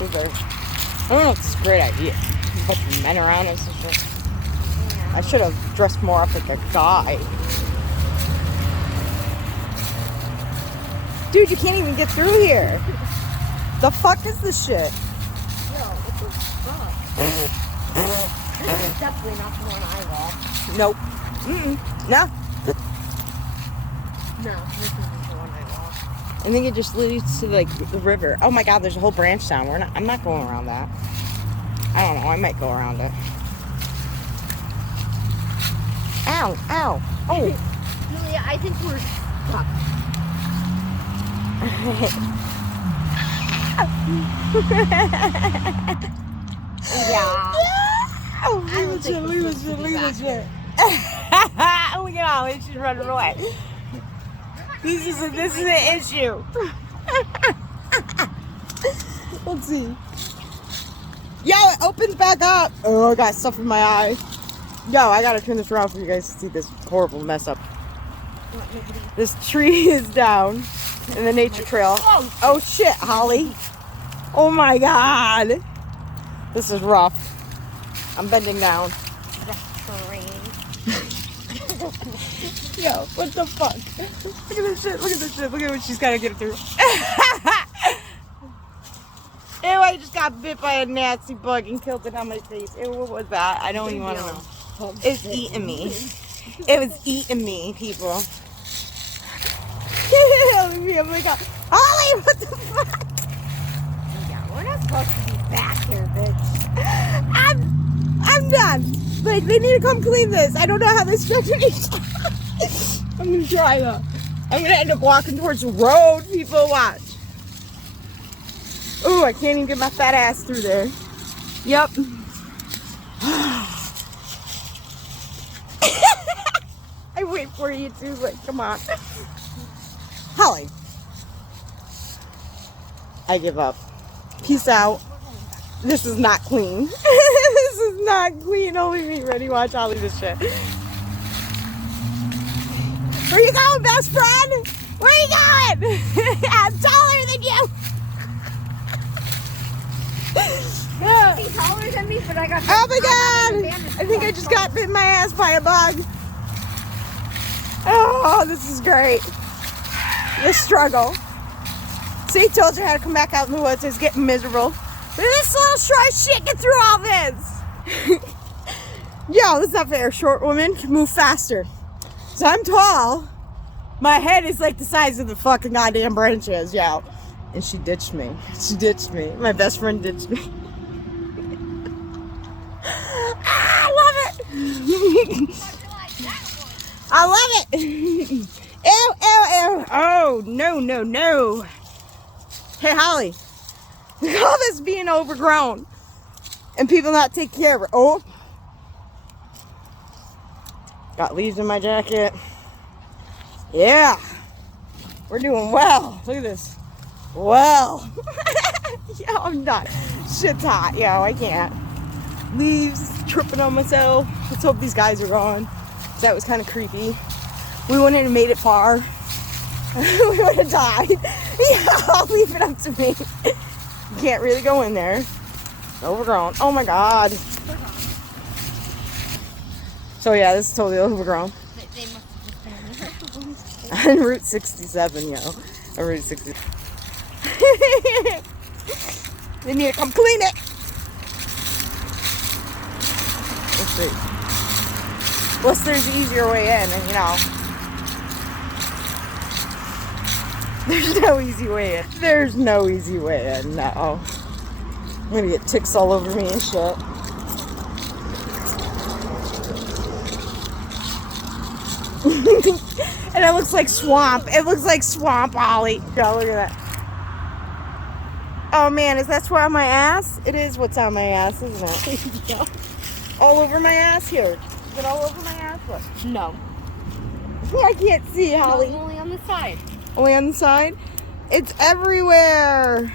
through there. I don't know if this is a great idea. A bunch of men around us and shit. Yeah. I should have dressed more up like a guy. Dude, you can't even get through here. The fuck is this shit? Yo, what the fuck? This is definitely not the one I walked. Nope. Mm-mm. No. No, this isn't the one I walked. I think it just leads to like the river. Oh my god, there's a whole branch down. I'm not going around that. I don't know, I might go around it. Ow, ow. Oh. Julia, I think we're stuck. Yeah. Oh, I don't think leave we're it, supposed to be leave back it. here. Look at Holly, she's running away. This is an issue. Let's see. Yo, it opens back up. Oh, I got stuff in my eye. Yo, I gotta turn this around for you guys to see this horrible mess up. This tree is down in the nature trail. Oh shit, Holly. Oh my god. This is rough. I'm bending down. Rough terrain. Yo, what the fuck? Look at this shit, look at this shit. Look at what she's gotta get through. Ew, I just got bit by a nasty bug and killed it on my face. Ew, what was that? I don't even want to know. It's eating me. It was eating me, people. I'm like, Holly, what the fuck? Yeah, we're not supposed to be back here, bitch. I'm done. Like, they need to come clean this. I don't know how this structure is. I'm gonna try though. I'm gonna end up walking towards the road. People watch. Ooh, I can't even get my fat ass through there. Yep. I wait for you to, like, come on. Holly. I give up. Peace out. This is not clean. This is not clean. Only me. Ready? Watch. I'll leave this shit. Where you going, best friend? Where you going? I'm taller than you. He's taller than me, but I got. Oh my god! I think I just got bit in my ass by a bug. Oh, this is great. The struggle. See, told you how to come back out in the woods. It's getting miserable. Look at this little short shit get through all this. Yo, that's not fair. Short women can move faster. So I'm tall. My head is like the size of the fucking goddamn branches, yo. And she ditched me. She ditched me. My best friend ditched me. I love it. I love it. Ew, ew, ew. Oh, no, no, no. Hey, Holly. Look at all this being overgrown. And people not take care of it. Oh. Got leaves in my jacket. Yeah. We're doing well. Look at this. Well. Yo, I'm done. Shit's hot. Yo, I can't. Leaves, tripping on myself. Let's hope these guys are gone. That was kind of creepy. We wouldn't have made it far. We would have died. Yeah, leave it up to me. You can't really go in there. Overgrown. Oh my god. So yeah, this is totally overgrown. They must have just been On Route 67, yo. On Route 60. They need to come clean it. Let's see. Unless there's an easier way in, and you know. There's no easy way in. There's no easy way in, no. I'm gonna get ticks all over me and shit. And it looks like swamp. It looks like swamp, Ollie. Yo, look at that. Oh man, is that what's on my ass? It is what's on my ass, isn't it? Yeah. All over my ass here. Is it all over my ass? Look. No. I can't see, Holly. No, only on the side. Only on the side? It's everywhere.